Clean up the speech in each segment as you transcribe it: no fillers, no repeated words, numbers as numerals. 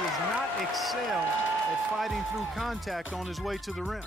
does not excel at fighting through contact on his way to the rim.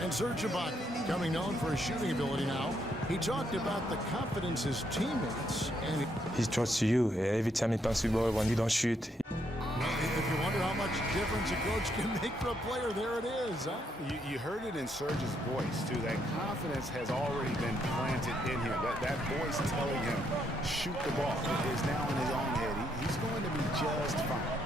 And Serge Ibaka, coming known for his shooting ability now, he talked about the confidence his teammates and he trusts you. Every time he passes the ball, when you don't shoot. If you wonder how much difference a coach can make for a player, there it is. Huh? You heard it in Serge's voice, too. That confidence has already been planted in him. That voice telling him, shoot the ball, is now in his own head. He's going to be just fine.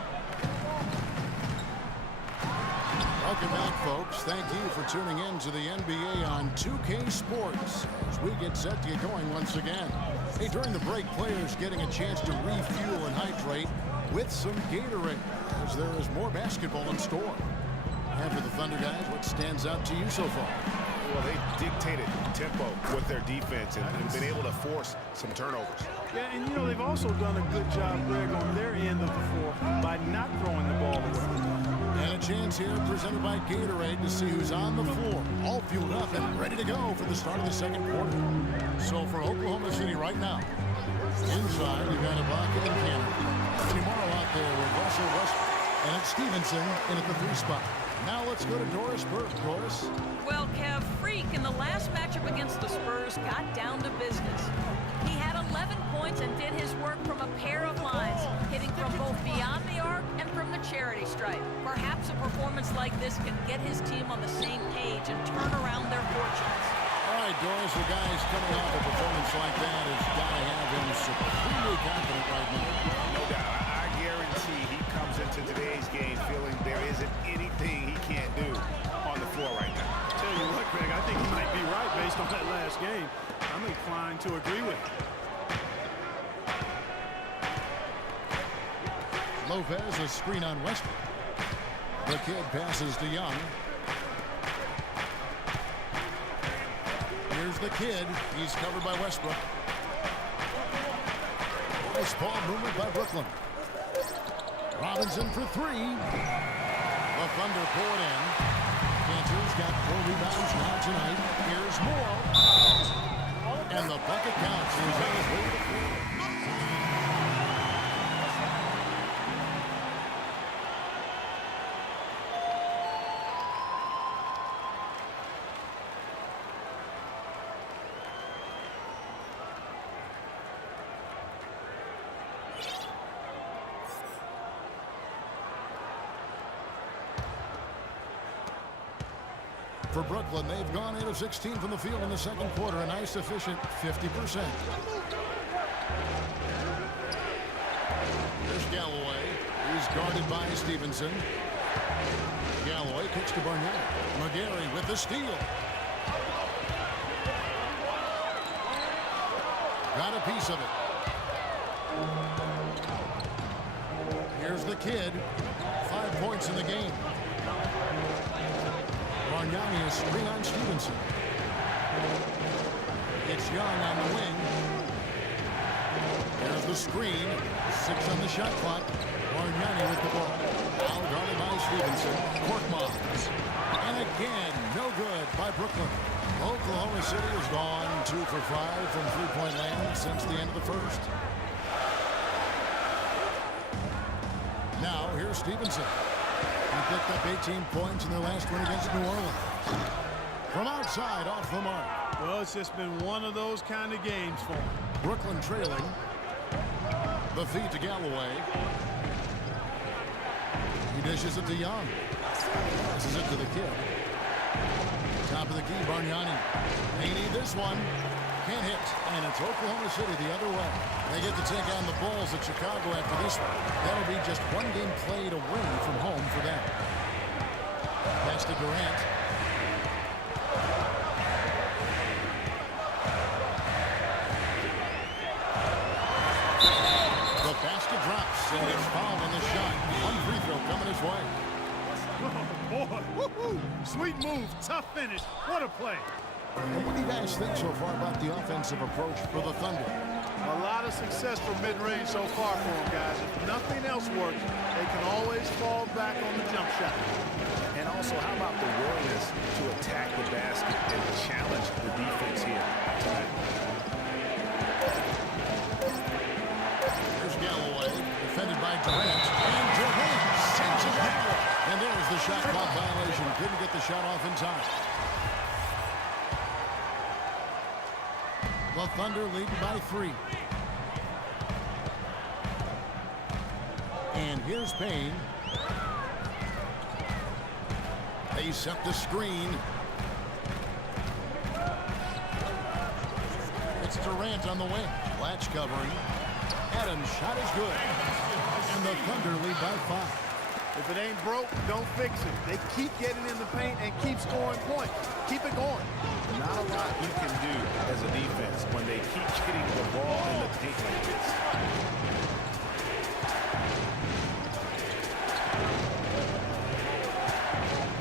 Welcome back, folks. Thank you for tuning in to the NBA on 2K Sports as we get set to get going once again. Hey, during the break, players getting a chance to refuel and hydrate with some Gatorade as there is more basketball in store. And for the Thunder guys, what stands out to you so far? Well, they dictated tempo with their defense and been able to force some turnovers. Yeah, and you know, they've also done a good job, Greg, on their end of the floor by not throwing the ball away. And a chance here presented by Gatorade to see who's on the floor. All fueled up and ready to go for the start of the second quarter. So for Oklahoma City right now, inside you've got Ibaka and Cannon. Tomorrow out there with Russell Westbrook. And it's Stevenson in at the 3 spot. Now let's go to Doris Burke. Doris. Well, Kev, Freak in the last matchup against the Spurs got down to business. He had 11 points and did his work from a pair of lines, hitting from both beyond the arc and from the charity stripe. Perhaps a performance like this can get his team on the same page and turn around their fortunes. All right, Doris, the guys coming off a performance like that has got to have him supremely confident right now. No doubt. I guarantee he comes into today's game feeling there isn't anything he can't do on the floor right now. Tell you what, Greg, I think he might be right based on that last game. I'm inclined to agree with him. Lopez, a screen on Westbrook. The kid passes to Young. Here's the kid. He's covered by Westbrook. Nice ball movement by Brooklyn. Robinson for 3. The Thunder pour it in. Cantor's got 4 rebounds now tonight. Here's more. And the bucket counts. He's on his way to the floor. For Brooklyn, they've gone 8 of 16 from the field in the second quarter, a nice efficient 50%. There's Galloway. He's guarded by Stevenson. Galloway kicks to Barnett. McGarry with the steal. Got a piece of it. Here's the kid. 5 points in the game. Bargnani, a screen on Stevenson. It's Young on the wing. There's the screen. 6 on the shot clock. Bargnani with the ball. Now guarded by Stevenson. Korkmaz. And again, no good by Brooklyn. Oklahoma City has gone 2 for 5 from three-point land since the end of the first. Now here's Stevenson. He picked up 18 points in their last win against New Orleans. From outside, off the mark. Well, it's just been one of those kind of games for him. Brooklyn trailing. The feed to Galloway. He dishes it to Young. This is it to the kid. Top of the key, Bargnani. They need this one. Can't hit. And it's Oklahoma City the other way. They get to take on the Bulls at Chicago after this one. That'll be just one game played away from home for them. Pass to Durant. The basket drops, and it's fouled on the shot. One free throw coming his way. Oh, boy. Woo-hoo. Sweet move. Tough finish. What a play. And what do you guys think so far about the offensive approach for the Thunder? A lot of success from mid-range so far for them, guys. If nothing else works, they can always fall back on the jump shot. And also, how about the willingness to attack the basket and challenge the defense here tonight? Here's Galloway. Durant. And Durant sends it that way. And there's the shot clock violation. Couldn't get the shot off in time. The Thunder leading by 3. And here's Payne. They set the screen. It's Durant on the wing. Latch covering. Adams' shot is good. And the Thunder lead by 5. If it ain't broke, don't fix it. They keep getting in the paint and keep scoring points. Keep it going. Not a lot you can do as a defense when they keep getting the ball in the paint like this.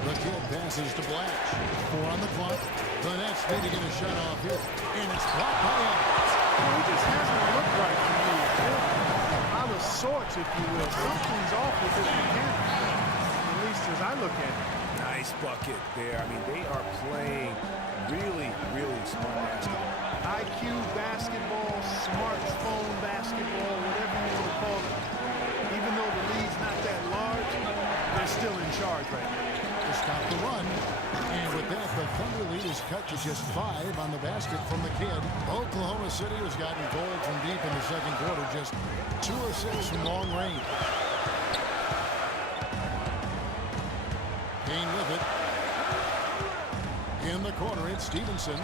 The kid passes to Blatch. 4 on the clock. The Nets need to get a shot off here. And it's blocked by Adams. He just hasn't looked right to me. Out of sorts, if you will. Something's off with his mechanics. At least as I look at it. Nice bucket there. I mean, they are playing really, really smart basketball. IQ basketball, smartphone basketball, whatever you want to call it. Even though the league's not that large, they're still in charge right now. To stop the run. And with that, the Thunder lead is cut to just 5 on the basket from the kid. Oklahoma City has gotten gold from deep in the second quarter, just 2 of 6 from long range. Payne with it. In the corner, it's Stevenson.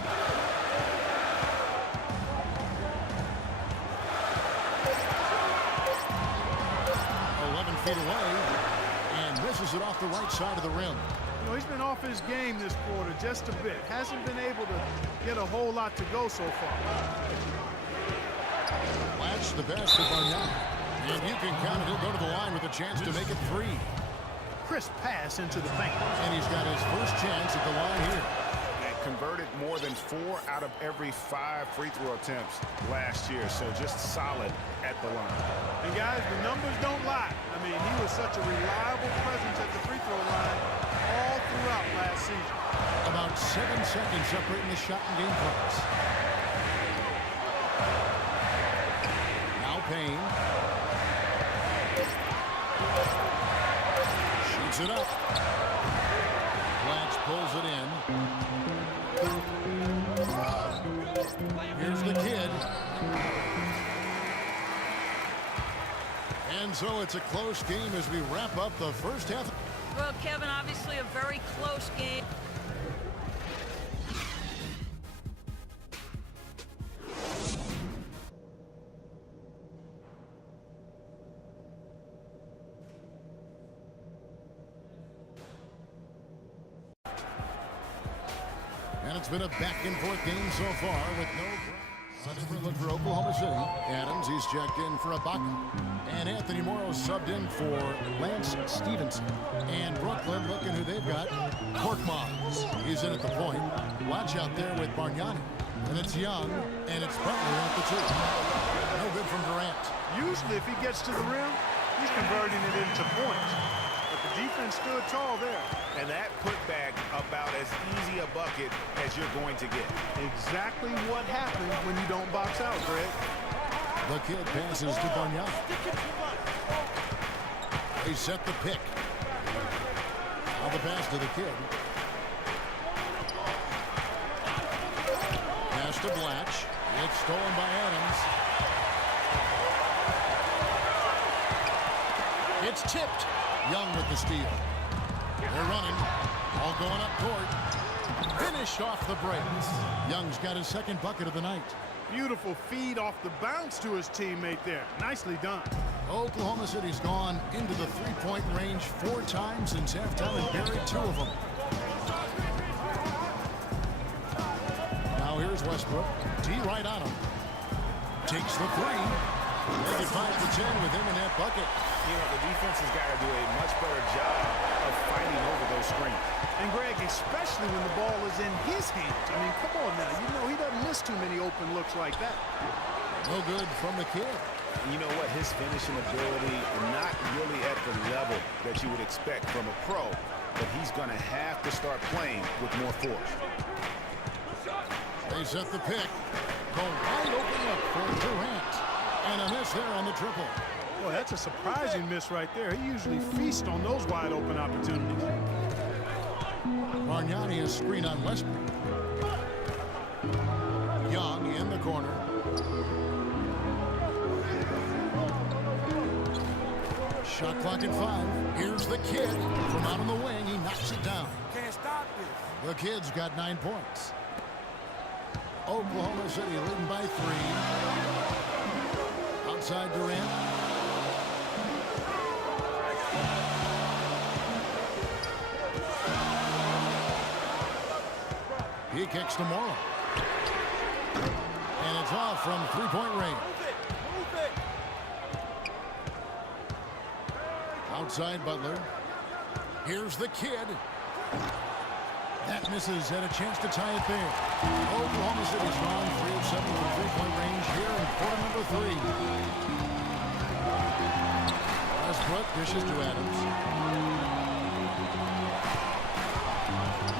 11 feet away. And misses it off the right side of the rim. You know, he's been off his game this quarter just a bit. Hasn't been able to get a whole lot to go so far. Latch the basket by Young. And you can count it. He'll go to the line with a chance to make it 3. Crisp pass into the paint. And he's got his first chance at the line here. And converted more than 4 out of every 5 free throw attempts last year. So just solid at the line. And guys, the numbers don't lie. I mean, he was such a reliable presence at the free throw line all throughout last season. About 7 seconds separating the shot and game clocks. Now Payne. Shoots it up. Blatch pulls it in. Here's the kid. And so it's a close game as we wrap up the first half. Well, Kevin, obviously a very close game. And it's been a back-and-forth game so far with no... Different look for Oklahoma City. Adams, he's checked in for Ibaka. And Anthony Morrow subbed in for Lance Stevenson. And Brooklyn looking who they've got. Korkmaz, he's in at the point. Watch out there with Bargnani. And it's Young, and it's Butler at the 2. No good from Durant. Usually, if he gets to the rim, he's converting it into points. But the defense stood tall there. And that putback about as easy a bucket as you're going to get. Exactly what happens when you don't box out, Greg. The kid passes to Bargnani. They set the pick. Now the pass to the kid. Pass to Blatch. It's stolen by Adams. It's tipped. Young with the steal. They're running. All going up court. Finished off the break. Young's got his second bucket of the night. Beautiful feed off the bounce to his teammate there. Nicely done. Oklahoma City's gone into the three-point range 4 times since halftime and buried 2 of them. Now here's Westbrook. D right on him. Takes the 3. Make it 5 for 10 with him in that bucket. You know, the defense has got to do a much better job of fighting over those screens. And Greg, especially when the ball is in his hands. I mean, come on now. You know he doesn't miss too many open looks like that. No good from the kid. You know what? His finishing ability, not really at the level that you would expect from a pro, but he's going to have to start playing with more force. They set the pick. Go wide open look for Durant. And a miss there on the triple. Boy, that's a surprising miss right there. He usually feasts on those wide open opportunities. Bargnani is screen on Westbrook. Young in the corner. Shot clock at 5. Here's the kid from out on the wing. He knocks it down. Can't stop this. The kid's got 9 points. Oklahoma City leading by 3. Outside Durant. He kicks to Morrow. And it's off from three-point range. Move it. Outside Butler. Here's the kid. That misses, and a chance to tie it there. Oklahoma City's gone 3 of 7 from three-point range here in quarter number 3. Westbrook dishes to Adams.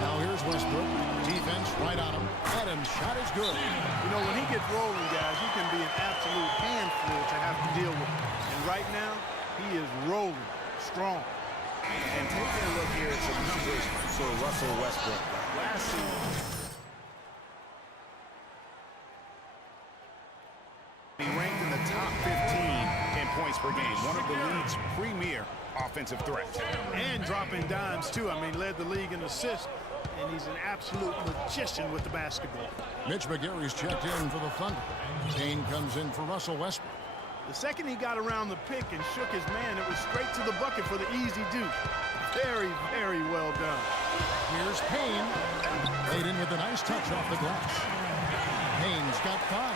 Now here's Westbrook. Defense right on him. Adams' shot is good. You know, when he gets rolling, guys, he can be an absolute handful to have to deal with. And right now, he is rolling strong. And taking a look here at some numbers for Russell Westbrook. Last season, he ranked in the top 15 in points per game. One of the league's premier offensive threats. And dropping dimes, too. I mean, led the league in assists. And he's an absolute magician with the basketball. Mitch McGary's checked in for the Thunder. Kane comes in for Russell Westbrook. The second he got around the pick and shook his man, it was straight to the bucket for the easy deuce. Very, very well done. Here's Payne. Laid in with a nice touch off the glass. Payne's got 5.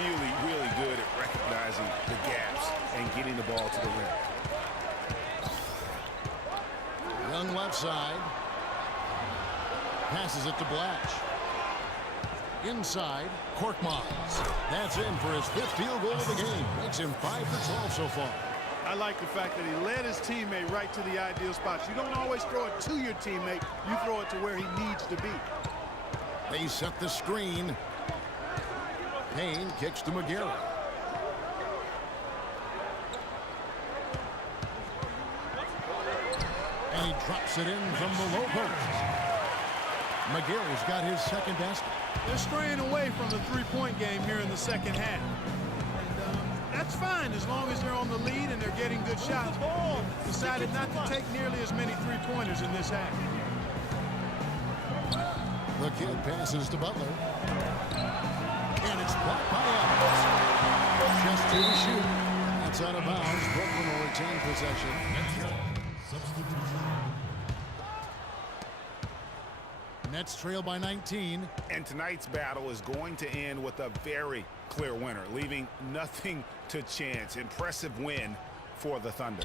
Really, really good at recognizing the gaps and getting the ball to the rim. Young left side. Passes it to Blatch. Inside, Korkmaz. That's in for his 5th field goal of the game. Makes him 5 for 12 so far. I like the fact that he led his teammate right to the ideal spots. You don't always throw it to your teammate. You throw it to where he needs to be. They set the screen. Payne kicks to McGarry. And he drops it in from the low post. McGarry's got his 2nd basket. They're straying away from the three-point game here in the second half. And that's fine as long as they're on the lead and they're getting good shots. Decided not to take nearly as many three-pointers in this half. The kid passes to Butler. And it's blocked by Adams. Just 2 to shoot. That's out of bounds. Brooklyn will retain possession. Nets trail by 19. And tonight's battle is going to end with a very clear winner, leaving nothing to chance. Impressive win for the Thunder.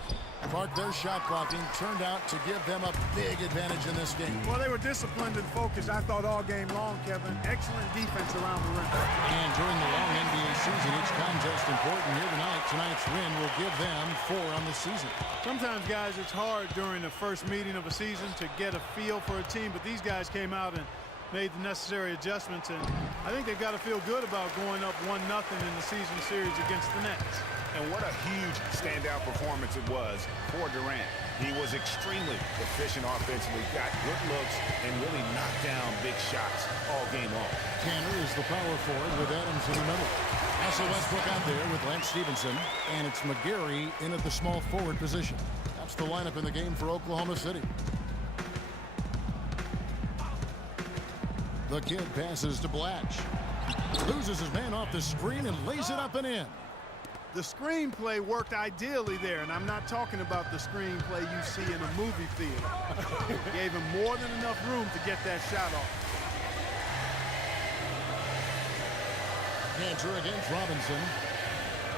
Clark, their shot blocking turned out to give them a big advantage in this game. Well, they were disciplined and focused, I thought, all game long, Kevin. Excellent defense around the rim. And during the long NBA season, each contest important here tonight. Tonight's win will give them 4 on the season. Sometimes, guys, it's hard during the first meeting of a season to get a feel for a team, but these guys came out and made the necessary adjustments, and I think they've got to feel good about going up 1-0 in the season series against the Nets. And what a huge standout performance it was for Durant. He was extremely efficient offensively, got good looks, and really knocked down big shots all game long. Tanner is the power forward with Adams in the middle. Russell Westbrook out there with Lance Stevenson, and it's McGarry in at the small forward position. That's the lineup in the game for Oklahoma City. The kid passes to Blatch. Loses his man off the screen and lays it up and in. The screenplay worked ideally there, and I'm not talking about the screenplay you see in a movie theater. Gave him more than enough room to get that shot off. Cantor against Robinson.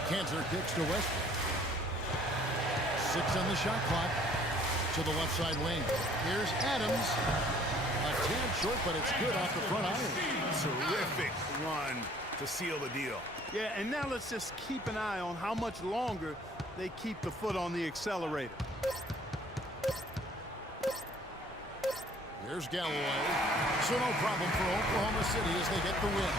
Cantor kicks to Westbrook. 6 on the shot clock. To the left side wing. Here's Adams. A tad short, but it's good off the front iron. Terrific run to seal the deal. Yeah, and now let's just keep an eye on how much longer they keep the foot on the accelerator. Here's Galloway. So no problem for Oklahoma City as they get the win.